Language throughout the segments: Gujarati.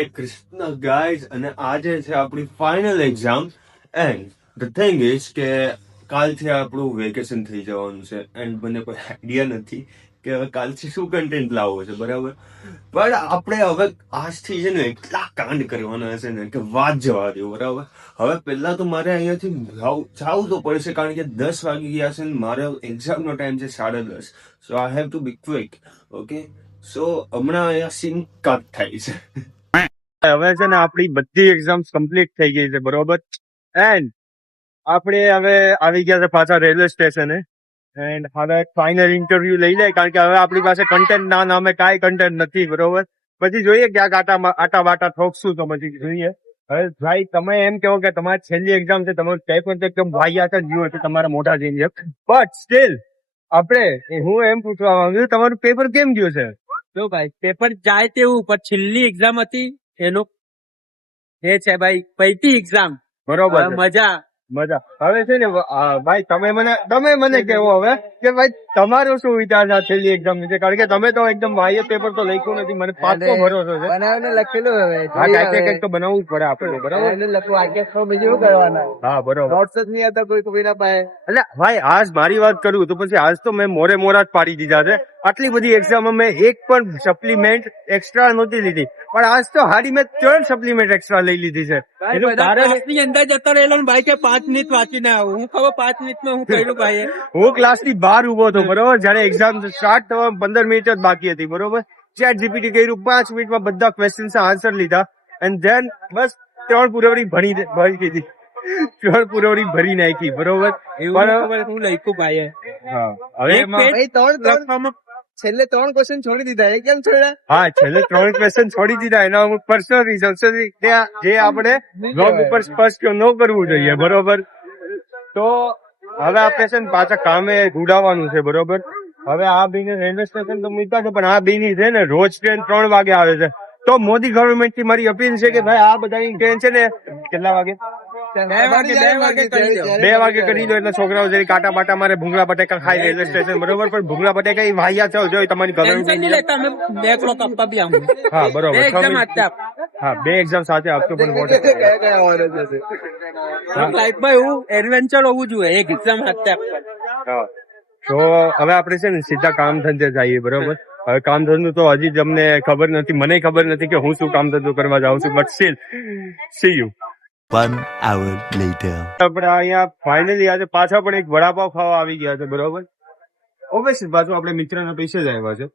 કૃષ્ણ ગાઈઝ, અને આજે છે આપણી final exam. And the thing is કે કાલથી આપણું વેકેશન થઈ જવાનું છે. એન્ડ મને કોઈ આઈડિયા નથી કે હવે કાલથી શું કન્ટેન્ટ લાવવો છે, બરાબર. પણ આપણે હવે આજથી છે ને એટલા કાંડ કરવાના હશે ને કે વાત જવા દો, બરાબર. હવે પહેલા તો મારે અહીંયાથી જવું તો પડશે, કારણ કે 10 વાગી ગયા છે ને મારો એક્ઝામનો ટાઈમ છે 10:30. So I have to be quick. Okay, so હમણાં અહીંયા સીન કટ થાય છે. હવે છે ને આપણી બધી એક્ઝામ્સ કમ્પ્લીટ થઈ ગઈ છે, બરોબર. એન્ડ આપણે હવે આવી ગયા છે પાછા રેલવે સ્ટેશને. એન્ડ હવે ફાઇનલ ઇન્ટરવ્યુ લઈ લે, કારણ કે હવે આપણી પાસે કન્ટેન્ટ ના નામે કાંઈ કન્ટેન્ટ નથી, બરોબર. પછી જોઈએ ક્યાંક આટા બાટા ઠોકશું તો પછી જોઈએ. હવે ભાઈ તમે એમ કહો કે તમારી છેલ્લી એક્ઝામ છે, તમારું પેપર તો એકદમ વાહિયાત જ ગયું હતું તમારા મોઢા જઈને, બટ સ્ટીલ હું એમ પૂછવા માંગુ છું, તમારું પેપર કેમ ગયું છે? જો ભાઈ પેપર જાય તેવું, પણ છેલ્લી એક્ઝામ હતી એનો એ છે ભાઈ પૈતી એક્ઝામ. બરોબર, મજા. હવે છે ને ભાઈ તમે મને કેવો હવે કે ભાઈ તમારો શું વિચાર છે આ છેલ્લી એક્ઝામ વિશે? કારણ કે તમે તો એકદમ વાહ્ય પેપર તો લખ્યું નથી, મને પાક્કો ભરોસો છે. બનાવીને લખેલું હવે કંઈક તો બનાવવું જ પડે આપણે, બરાબર. લખવું આગે બીજું શું કરવાના? હા, બરોબર. નોટ્સ જ નહીં હતા કોઈ ના પાસે. એટલે ભાઈ આજ મારી વાત કરું તો પછી આજ તો મેં મોરા જ પાડી દીધા છે. આટલી બધી એક્ઝામ મેં એક પણ સપ્લિમેન્ટ એક્સ્ટ્રા નહોતી લીધી, પણ આજ તો હારી મેં 3 સપ્લિમેન્ટ એક્સ્ટ્રા લઈ લીધી છે. એનું કારણ ની અંદર જતો રહેલો ને ભાઈ કે 5 મિનિટ વાંચીને આવું. હું ખબર 5 મિનિટમાં હું કર્યું ભાઈ. હું ક્લાસ ની બહાર ઉભો હતો, બરોબર. જયારે એક્ઝામ સ્ટાર્ટ થવા 15 મિનિટ જ બાકી હતી, બરોબર. ચેટ જીપીટી કર્યું, 5 મિનિટમાં બધા ક્વેશ્ચન્સ આન્સર લીધા. એન્ડ ધેન બસ 3 પુરવણી ભરી દીધી. 3 પુરવણી ભરી નાખી, બરોબર. એવું હું લખ્યું ભાઈ. હા, હવે છેલ્લે 3 ક્વેશ્ચન છોડી દીધા. એ કેમ છોડ્યા? હા, છેલ્લે 3 ક્વેશ્ચન છોડી દીધા. એના અમુક પર્સનલ રીઝન છે જે આપણે બ્લોગ ઉપર સ્પષ્ટ ન કરવું જોઈએ, બરોબર. તો હવે આપણે છે ને પાછા કામે ગુડાવવાનું છે, બરોબર. હવે આ બીને રેલવે સ્ટેશન તો મૂક્યા છે, પણ આ બીની છે ને રોજ ટ્રેન 3 વાગે આવે છે. તો મોદી ગવર્મેન્ટ થી મારી અપીલ છે કે ભાઈ આ બધાની ટ્રેન છે ને કેટલા વાગે? 2 વાગે કરી દો, એટલે છોકરાઓ જરી કાંટા બાટા મારે ભૂંગળા બટેકા ખાઈ રેલવે સ્ટેશન, બરોબર. પણ ભૂંગળા બટેકા એ વાહિયા છે, જો તમારી ગવર્મેન્ટ. હા, બરોબર. હા, 2 એક્ઝામ સાથે આપશો, પણ લાઈફમાં એવું એડવેન્ચર હોવું જોઈએ. એક એક્ઝામ હાથે હા. તો હવે આપણે છે ને સીધા કામ ધંધે જઈએ, બરોબર. હવે કામ ધંધો તો હજી જ અમને ખબર નથી, મને ખબર નથી કે હું શું કામ ધંધો કરવા જાઉં છું, but still C you 1 hour later. આપણે અહીંયા ફાઇનલી આજે પાછા પણ એક વડાપાવ ખાવા આવી ગયા છે, બરોબર. ઓબ્વિયસલી પાછું આપણે મિત્રના પૈસે જ આવ્યા છે.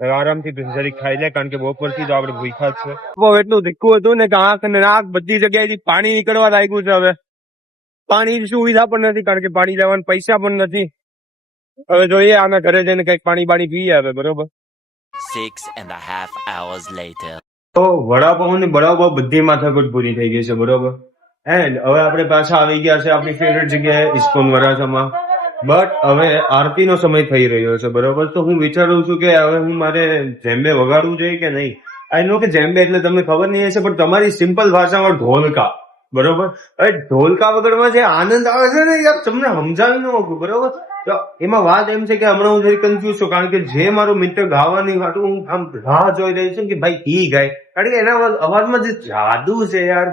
હવે આરામથી જરીક ખાઈ લે, કારણ કે બપોરથી તો આપણે ભૂખ્યા જ છે. બહુ એટલું તીખું હતું ને કે આંખ અને નાક બધી જગ્યાએથી પાણી નીકળવા લાગ્યું છે. હવે પાણીની સુવિધા પણ નથી, કારણ કે પાણી લેવાના પૈસા પણ નથી. હવે જોઈએ આના ઘરે જઈને કઈક પાણી પીએ આવે, બરોબર. 6.5 hours later. તો વડાપાવ બધી માથાકૂટ પૂરી થઈ ગઈ છે, બરોબર. એન્ડ હવે આપણે પાછા આવી ગયા છે આપણી ફેવરેટ જગ્યાએ ઇસ્કોન વરાછામાં. બટ હવે આરતી નો સમય થઈ રહ્યો છે, બરોબર. તો હું વિચારું છું કે હવે મારે જેમ્બે વગાડવું જોઈએ કે નહીં. આઈ નો કે જેમ્બે એટલે તમને ખબર નહીં હશે, પણ તમારી સિમ્પલ ભાષામાં ઢોલકા, બરોબર. હવે ઢોલકા વગાડવા જે આનંદ આવે છે ને યાર, તમને સમજાવી ન શકું, બરોબર. તો એમાં વાત એમ છે કે હમણાં હું જરી કન્ફ્યુઝ છું, કારણ કે જે મારો મિત્ર ગાવાની વાતું હું આમ રાહ જોઈ રહી છું કે ભાઈ ઈ ગાય, કારણ કે એના અવાજમાં જે જાદુ છે યાર.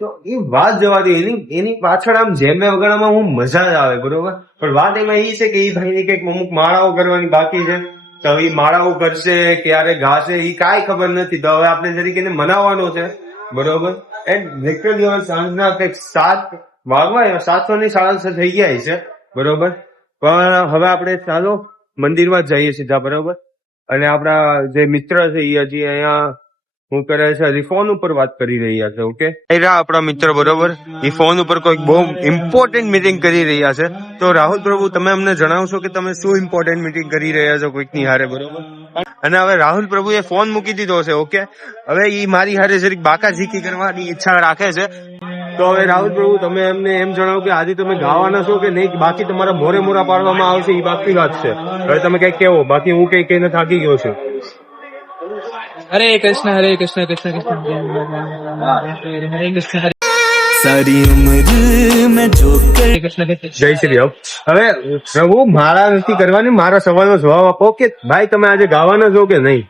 તો એ વાત જવા દે, એની પાછળ આમ જેમે વગાડવામાં હું મજા જ આવે, બરોબર. પણ વાત એમાં એ છે કે એ ભાઈની કઈક અમુક માળાઓ કરવાની બાકી છે. તો એ માળાઓ કરશે, ક્યારે ગાશે, એ કાંઈ ખબર નથી. તો હવે આપણે જરીક એને મનાવવાનો છે, બરોબર. એન્ડ લિટરલી હવે સાંજના કંઈક 7 વાગવા 7:30 થઈ ગયા છે, બરોબર. પણ હવે આપણે ચાલો મંદિરમાં જઈએ સીધા, બરોબર. અને આપણા જે મિત્ર છે એ હજી અહીંયા હું કરે છે, હજી ફોન ઉપર વાત કરી રહ્યા છે. ઓકે, આપણા મિત્ર, બરોબર. એ ફોન ઉપર કોઈક બહુ ઇમ્પોર્ટન્ટ મીટિંગ કરી રહ્યા છે. તો રાહુલ પ્રભુ, તમે અમને જણાવશો કે તમે શું ઇમ્પોર્ટન્ટ મીટિંગ કરી રહ્યા છો કોઈકની હારે, બરોબર. અને હવે રાહુલ પ્રભુએ ફોન મૂકી દીધો છે. ઓકે, હવે એ મારી હારે જરીક બાકાઝીકી કરવાની ઈચ્છા રાખે છે. તો હવે રાહુલ પ્રભુ, તમે એમને એમ જણાવો કે આજે તમે ગાવાના છો કે નહીં, બાકી તમારા મોરા પાડવામાં આવશે, એ બાકી વાત છે. હવે તમે કઈક કેવો, બાકી હું કઈ કઈને થાકી ગયો છું. હરે કૃષ્ણ કૃષ્ણ કૃષ્ણ હરે કૃષ્ણ હરે सारी उम्र में जो કૃષ્ણ જય શ્રી રામ. હવે પ્રભુ, મારા નથી કરવાની, મારા સવાલનો જવાબ આપો કે ભાઈ તમે આજે ગાવાના છો કે નહીં.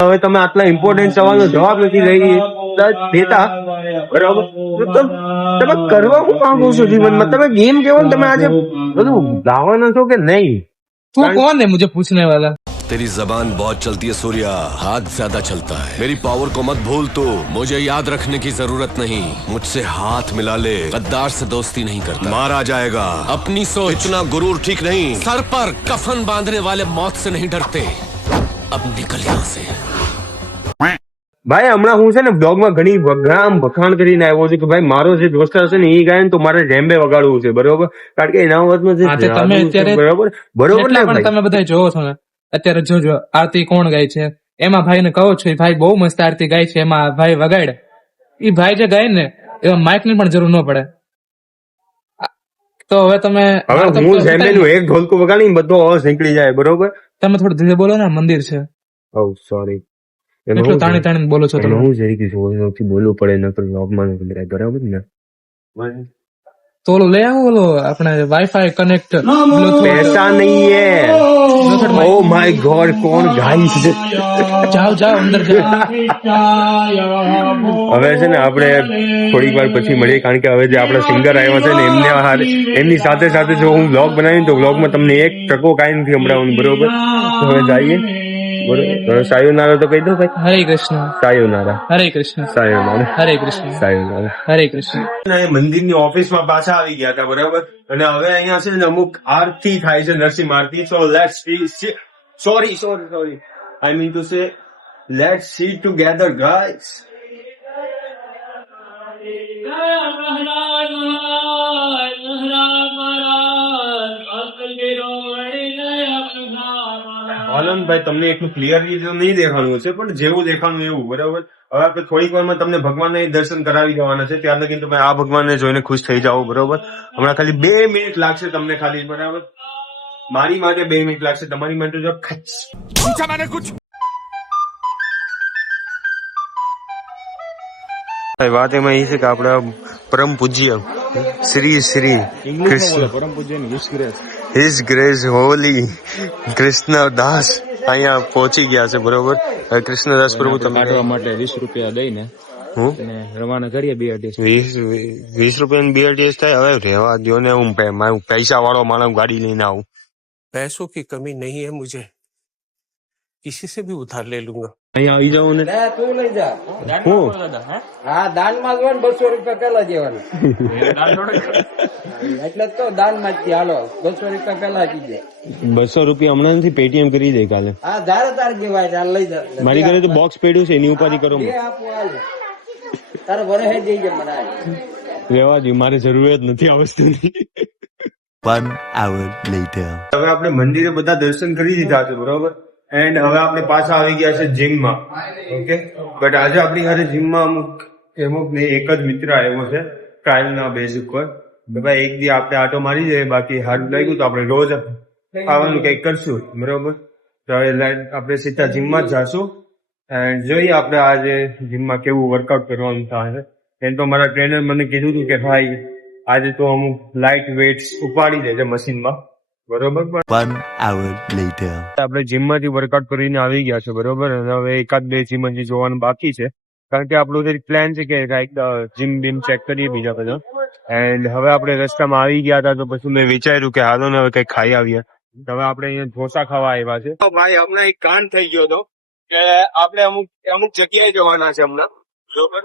હવે તમે આટલા ઇમ્પોર્ટન્ટ સવાલનો જવાબ નથી દેતા, બરાબર? તો તમે કરવા શું માંગો છો જીવનમાં? તમે ગેમ કેવો ને, તમે આજે બધું લાવવાના છો કે નહીં? तू कौन है मुझे पूछने वाला? तेरी जबान बहुत चलती है सूर्या, हाथ ज्यादा चलता है। मेरी पावर को मत भूल तू, मुझे याद रखने की जरूरत नहीं। मुझसे हाथ मिला ले, गद्दार से दोस्ती नहीं करता, मारा जाएगा। अपनी सोच, इतना गुरूर ठीक नहीं। सर पर कफन बांधने वाले मौत से नहीं डरते। अब निकल यहाँ से। ભાઈ હમણાં હું છે ને બ્લોગમાં ઘણી વખાણ કરીને આવ્યો છું કે ભાઈ મારો જે દોસ્તાર છે ને એ ગાય ને તો મારે જેમ્બે વગાડવું છે, બરોબર? કારણ કે એના અવાજમાં જે હા, તો તમે જાદુ છે, અત્યારે બરોબર બરોબર ને જેટલા પણ ભાઈ? તમે બધા જોવો છો ને અત્યારે, જોજો આરતી કોણ ગાય છે, એમાં ભાઈ ને કહો છો એ ભાઈ બહુ મસ્ત આરતી ગાય છે, એમાં ભાઈ વગાડે, એ ભાઈ જે ગાય ને એમાં માઇક ની પણ જરૂર ન પડે. તો હવે તમે હવે હું જેમ્બે નું એક ઢોલકું વગાડીને બધો અવાજ નીકળી જાય, બરોબર? તમે થોડું ધીરે બોલો ને, મંદિર છે ઓ સોરી, એટલું તાણી તાણી બોલો છો તમે. હું જરી જોરથી બોલવું પડે નકર વ્લોગમાં ન કરાય, બરાબર ને? તો ઓલું લઈ આવો, ઓલો આપણે વાઈફાઈ કનેક્ટ પૈસા નહીં હે. ઓ માય ગોડ, કોણ ગાય છે? જાઓ જાઓ અંદર જાઓ. હવે છે ને આપણે થોડીક વાર પછી મળીએ, કારણ કે હવે જે આપણા સિંગર આવ્યા છે ને એમની સાથે સાથે જો હું વ્લોગ બનાવીને તો વ્લોગમાં તમને એક ટકો કાંઈ નથી સંભળાવવાનું, બરોબર? તો હવે જઈએ, બરોબર? સાયોનારા તો કહી દો ભાઈ. હરે કૃષ્ણ, સાયોનારા, હરે કૃષ્ણ, સાયોનારા, હરે કૃષ્ણ, સાયોનારા. હરે કૃષ્ણ. મંદિરની ઓફિસમાં પાછા આવી ગયા હતા, બરાબર? અને હવે અહીંયા છે ને અમુક આરતી થાય છે, નરસિંહ આરતી. So let's sorry I mean to say let's see together guys. આનંદભાઈ, તમને એટલું ક્લિયરલી તો નહીં દેખાણું છે, પણ જેવું દેખાણું એવું, બરાબર? હવે આપણે થોડીક વારમાં તમને ભગવાનને દર્શન કરાવી દેવાના છે. ત્યાર લગી તમે આ ભગવાનને જોઈને ખુશ થઈ જાઓ, બરોબર? હમણાં ખાલી 2 મિનિટ લાગશે તમને, ખાલી, બરાબર? મારી માટે 2 મિનિટ લાગશે, તમારી માટે જો ખચ. વાત એમાં એ છે કે આપણા પરમ પૂજ્ય શ્રી કૃષ્ણ હિઝ ગ્રેસ હોલી કૃષ્ણદાસ અહીંયા પહોંચી ગયા છે, બરોબર? કૃષ્ણદાસ પ્રભુ તમે માટે 20 રૂપિયા દઈને હું રવાના કરીએ BRTS. 20 રૂપિયાની BRTS થાય. હવે રહેવા દો ને, હું પૈસા વાળો માણસ ગાડી લઈને આવું. पैसों की कमी नहीं है मुझे, किसी से भी उधार ले लूंगा. અહીંયા આવી જાવ ને. તું લઈ જા. હું હા, દાનમાં જ હોય ને, 200 રૂપિયા પેલા દેવાનું. એટલે તો દાનમાં જ હાલો, 200 રૂપિયા પેલા આપી દે. 200 રૂપિયા હમણાં નથી, પેટીએમ કરી દે કાલે. હા, ધારે તાર દેવાય, ચાલ લઈ જા. મારી ઘરે તો બોક્સ પડ્યું છે, એની ઉપાધિ કરો. બે આપો હાલ. તારે વરહે જઈ જાય મને. રહેવા દે, મારે જરૂરિયાત નથી આ વસ્તુની. 1 hour later. હવે આપણે મંદિરે બધા દર્શન કરી દીધા છે, બરોબર? એન્ડ હવે આપણે પાછા આવી ગયા છે જીમમાં, ઓકે? બટ આજે આપણી ઘરે જીમમાં અમુક ને એક જ મિત્ર આવ્યો છે ટ્રાયલના બેઝ ઉપર. ભાઈ એક દી આપણે આટો મારી જાય, બાકી હાથ લાગ્યું તો આપણે રોજ આવવાનું કંઈક કરશું, બરોબર? તો હવે આપણે સીધા જીમમાં જ જાશું એન્ડ જોઈએ આપણે આજે જીમમાં કેવું વર્કઆઉટ કરવાનું થાય. એમ તો મારા ટ્રેનર મને કીધું હતું કે ભાઈ આજે તો અમુક લાઇટ વેઇટ્સ ઉપાડી દેજે મશીનમાં, બરોબર? 1 hour later. આપણે જીમમાંથી વર્કઆઉટ કરીને આવી ગયા છે, બરોબર? અને હવે 1-2 જીમ હજી જોવાનું બાકી છે, કારણ કે આપણો પ્લાન છે કે જીમ બીમ ચેક કરીએ બીજા બધા. એન્ડ હવે આપણે રસ્તામાં આવી ગયા હતા, તો પછી મેં વિચાર્યું કે હાલો ને હવે કંઈક ખાઈ આવીએ. હવે આપણે અહીંયા ઢોસા ખાવા આવ્યા છે. ભાઈ હમણાં એક કાંડ થઈ ગયો હતો કે આપણે અમુક જગ્યાએ જવાના છે હમણાં, બરોબર?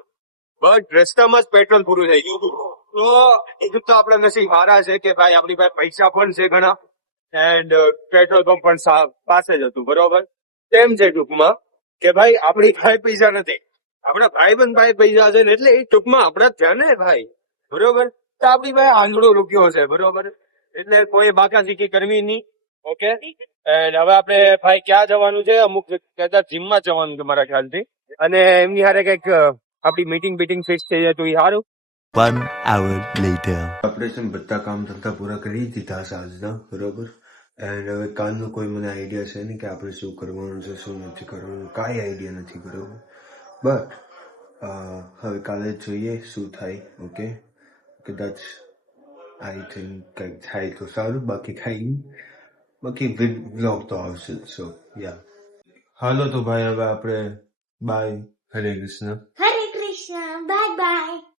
બટ રસ્તામાં જ પેટ્રોલ પૂરું થઈ ગયું હતું. તો એ તો આપણા નસીબ સારા છે કે ભાઈ આપણી પાસે પૈસા પણ છે ઘણા એન્ડ પેટ્રોલ પંપ પણ પાસે જ હતું, બરોબર? તેમ છે ટૂંકમાં કે ભાઈ આપણી પાસે પૈસા નથી, આપણા ભાઈબંધ પાસે પૈસા છે ને, એટલે એ ટૂંકમાં આપણા થયા ને ભાઈ, બરોબર? તો આપણી પાસે આંધળો રૂપિયો છે, બરોબર? એટલે કોઈ બાકાચીકી કરવી નહીં, ઓકે? એન્ડ હવે આપણે ભાઈ ક્યાં જવાનું છે? અમુક કદાચ જીમમાં જવાનું છે મારા ખ્યાલથી, અને એમની હારે કંઈક આપણી મીટિંગ ફિક્સ થઈ જાય તો એ સારું. 1 hour later. આપણે છે ને બધા કામ ધંધા પૂરા કરી દીધા છે આજના, બરોબર? એન્ડ હવે કાલનો કોઈ મને આઈડિયા છે નહીં કે આપણે શું કરવાનું છે, શું નથી કરવાનું, કાંઈ આઈડિયા નથી, બરોબર? બટ હવે કાલે જોઈએ શું થાય, ઓકે? કદાચ આઈ થિંક કંઈક થાય તો સારું, બાકી કાંઈ નહીં. બાકી વ્લોગ તો આવશે. સો યા હાલો તો ભાઈ હવે આપણે by, Hare Krishna. Hare Krishna, bye bye.